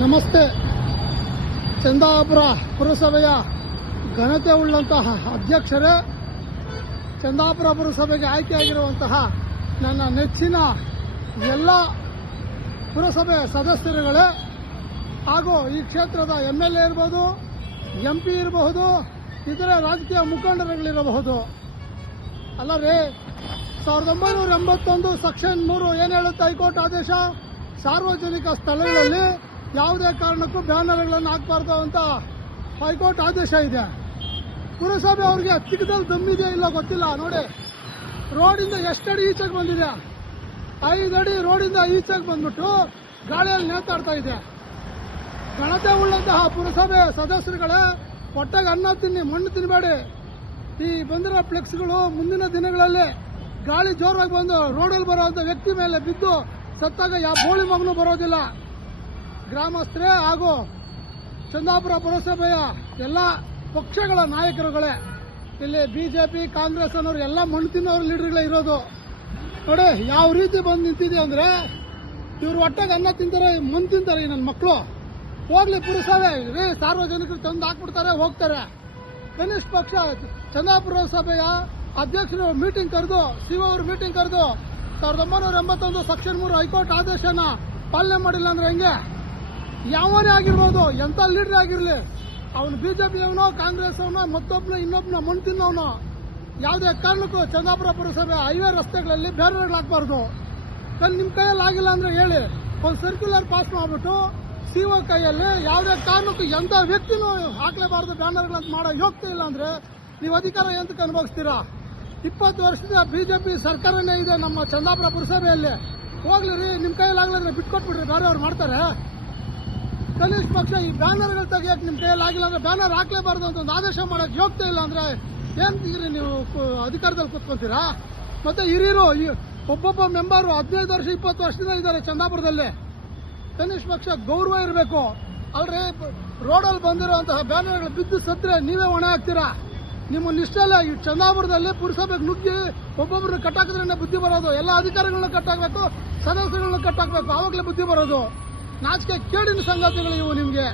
ನಮಸ್ತೆ. ಚಂದಾಪುರ ಪುರಸಭೆಯ ಘನತೆ ಉಳ್ಳಂತಹ ಅಧ್ಯಕ್ಷರೇ, ಚಂದಾಪುರ ಪುರಸಭೆಗೆ ಆಯ್ಕೆಯಾಗಿರುವಂತಹ ನನ್ನ ನೆಚ್ಚಿನ ಎಲ್ಲ ಪುರಸಭೆ ಸದಸ್ಯರುಗಳೇ ಹಾಗೂ ಈ ಕ್ಷೇತ್ರದ MLA ಇರಬಹುದು, MP ಇರಬಹುದು, ಇತರೆ ರಾಜಕೀಯ ಮುಖಂಡರುಗಳಿರಬಹುದು. ಅಲ್ಲರೇ 1981 ಸೆಕ್ಷನ್ 3 ಏನು ಹೇಳುತ್ತೆ ಹೈಕೋರ್ಟ್ ಆದೇಶ? ಸಾರ್ವಜನಿಕ ಸ್ಥಳಗಳಲ್ಲಿ ಯಾವುದೇ ಕಾರಣಕ್ಕೂ ಬ್ಯಾನರ್ಗಳನ್ನು ಹಾಕಬಾರ್ದು ಅಂತ ಹೈಕೋರ್ಟ್ ಆದೇಶ ಇದೆ. ಪುರಸಭೆ ಅವರಿಗೆ ಚಿಕ್ಕದಲ್ಲಿ ದಮ್ಮಿದೆಯೋ ಇಲ್ಲ ಗೊತ್ತಿಲ್ಲ. ನೋಡಿ, ರೋಡಿಂದ ಎಷ್ಟಡಿ ಈಚೆಗೆ ಬಂದಿದೆ? 5 ಅಡಿ ರೋಡಿಂದ ಈಚೆಗೆ ಬಂದ್ಬಿಟ್ಟು ಗಾಳಿಯಲ್ಲಿ ನೇತಾಡ್ತಾ ಇದೆ. ಘನತೆ ಉಳ್ಳಂತಹ ಪುರಸಭೆ ಸದಸ್ಯರುಗಳೇ, ಹೊಟ್ಟೆಗೆ ಅನ್ನ ತಿನ್ನಿ, ಮಣ್ಣು ತಿನ್ನಬೇಡಿ. ಈ ಬಂದಿರೋ ಫ್ಲೆಕ್ಸ್ಗಳು ಮುಂದಿನ ದಿನಗಳಲ್ಲಿ ಗಾಳಿ ಜೋರಾಗಿ ಬಂದು ರೋಡಲ್ಲಿ ಬರುವಂತ ವ್ಯಕ್ತಿ ಮೇಲೆ ಬಿದ್ದು ಸತ್ತಾಗ ಯಾವ ಬೋಳಿ ಮಗನೂ ಬರೋದಿಲ್ಲ. ಗ್ರಾಮಸ್ಥರೇ ಹಾಗೂ ಚಂದಾಪುರ ಪುರಸಭೆಯ ಎಲ್ಲ ಪಕ್ಷಗಳ ನಾಯಕರುಗಳೇ, ಇಲ್ಲಿ ಬಿಜೆಪಿ ಕಾಂಗ್ರೆಸ್ ಅನ್ನೋರು ಎಲ್ಲ ಮಣ್ಣು ತಿನ್ನೋರು ಲೀಡರ್ಗಳೇ ಇರೋದು. ನೋಡಿ ಯಾವ ರೀತಿ ಬಂದು ನಿಂತಿದೆ ಅಂದ್ರೆ, ಇವ್ರು ಹೊಟ್ಟೆಗೆ ಅನ್ನ ತಿಂತಾರೆ, ಮಣ್ಣು ತಿಂತಾರೆ ಈ ನನ್ನ ಮಕ್ಕಳು. ಹೋಗ್ಲಿ ಪುರಸಭೆ ರೀ, ಸಾರ್ವಜನಿಕರು ತಂದು ಹಾಕ್ಬಿಡ್ತಾರೆ, ಹೋಗ್ತಾರೆ. ಕನಿಷ್ಠ ಪಕ್ಷ ಚಂದಾಪುರ ಪುರಸಭೆಯ ಅಧ್ಯಕ್ಷರು ಮೀಟಿಂಗ್ ಕರೆದು, CO ಅವರು ಮೀಟಿಂಗ್ ಕರೆದು 1981 ಸೆಕ್ಷನ್ 3 ಹೈಕೋರ್ಟ್ ಆದೇಶನ ಪಾಲನೆ ಮಾಡಿಲ್ಲ ಅಂದ್ರೆ ಹೆಂಗೆ? ಯಾವನೇ ಆಗಿರ್ಬೋದು, ಎಂತ ಲೀಡರ್ ಆಗಿರ್ಲಿ, ಅವನು ಬಿಜೆಪಿ ಅವನೋ ಕಾಂಗ್ರೆಸ್ ಅವನೋ ಮತ್ತೊಬ್ಬನ ಇನ್ನೊಬ್ಬನ ಮಣ್ಣು ತಿನ್ನೋನು, ಯಾವುದೇ ಕಾರಣಕ್ಕೂ ಚಂದಾಪುರ ಪುರಸಭೆ ಹೈವೇ ರಸ್ತೆಗಳಲ್ಲಿ ಬ್ಯಾನರ್ಗಳು ಹಾಕಬಾರ್ದು. ನಿಮ್ಮ ಕೈಯಲ್ಲಿ ಆಗಿಲ್ಲ ಅಂದ್ರೆ ಹೇಳಿ, ಒಂದು ಸರ್ಕ್ಯುಲರ್ ಪಾಸ್ ಮಾಡ್ಬಿಟ್ಟು CO ಕೈಯಲ್ಲಿ ಯಾವುದೇ ಕಾರಣಕ್ಕೂ ಎಂತ ವ್ಯಕ್ತಿನೂ ಹಾಕಲೇಬಾರ್ದು ಬ್ಯಾನರ್ಗಳಂತ ಮಾಡೋ ಯೋಗ್ಯತೆ ಇಲ್ಲ ಅಂದ್ರೆ ನೀವು ಅಧಿಕಾರ ಎಂತಕ್ಕೆ ಅನುಭವಿಸ್ತೀರಾ? 20 ವರ್ಷದ ಬಿಜೆಪಿ ಸರ್ಕಾರನೇ ಇದೆ ನಮ್ಮ ಚಂದಾಪುರ ಪುರಸಭೆಯಲ್ಲಿ. ಹೋಗ್ಲಿ ರೀ, ನಿಮ್ಮ ಕೈಯಲ್ಲಿ ಆಗ್ಲಿದ್ರೆ ಬಿಟ್ಕೊಟ್ಬಿಡ್ರಿ, ಬೇರೆಯವ್ರು ಮಾಡ್ತಾರೆ. ಕನಿಷ್ಠ ಪಕ್ಷ ಈ ಬ್ಯಾನರ್ಗಳು ತೆಗಿಯಕ್ಕೆ ನಿಮ್ಮ ಕೈಯಲ್ಲಿ ಆಗಿಲ್ಲ ಅಂದ್ರೆ ಬ್ಯಾನರ್ ಹಾಕ್ಲೇಬಾರ್ದು ಅಂತ ಒಂದು ಆದೇಶ ಮಾಡೋಕೆ ಯೋಗ್ಯತೆ ಇಲ್ಲ ಅಂದ್ರೆ ಏನ್ ನೀವು ಅಧಿಕಾರದಲ್ಲಿ ಕೂತ್ಕೊಂತೀರಾ? ಮತ್ತೆ ಹಿರಿಯರು ಒಬ್ಬೊಬ್ಬ ಮೆಂಬರು 15 ವರ್ಷ 20 ವರ್ಷದಿಂದ ಇದ್ದಾರೆ ಚಂದಾಪುರದಲ್ಲಿ. ಕನಿಷ್ಠ ಪಕ್ಷ ಗೌರವ ಇರಬೇಕು ಅಲ್ರಿ. ರೋಡಲ್ಲಿ ಬಂದಿರುವಂತಹ ಬ್ಯಾನರ್ಗಳು ಬಿದ್ದು ಸತ್ರೆ ನೀವೇ ಹೊಣೆ ಹಾಕ್ತೀರಾ. ನಿಮ್ಮ ನಿಷ್ಠೆಲ್ಲ ಈ ಚಂದಾಪುರದಲ್ಲಿ ಪುರಸಭೆಗೆ ನುಗ್ಗಿ ಒಬ್ಬೊಬ್ಬರನ್ನ ಕಟ್ಟಾಕಿದ್ರೆ ಬುದ್ಧಿ ಬರೋದು. ಎಲ್ಲ ಅಧಿಕಾರಿಗಳನ್ನ ಕಟ್ಟಾಕಬೇಕು, ಸದಸ್ಯಗಳನ್ನ ಕಟ್ಟಾಕಬೇಕು, ಆವಾಗಲೇ ಬುದ್ಧಿ ಬರೋದು. ನಾಚಿಕೆ ಕೇಡಿನ ಸಂಗತಿಗಳು ಇವು ನಿಮಗೆ.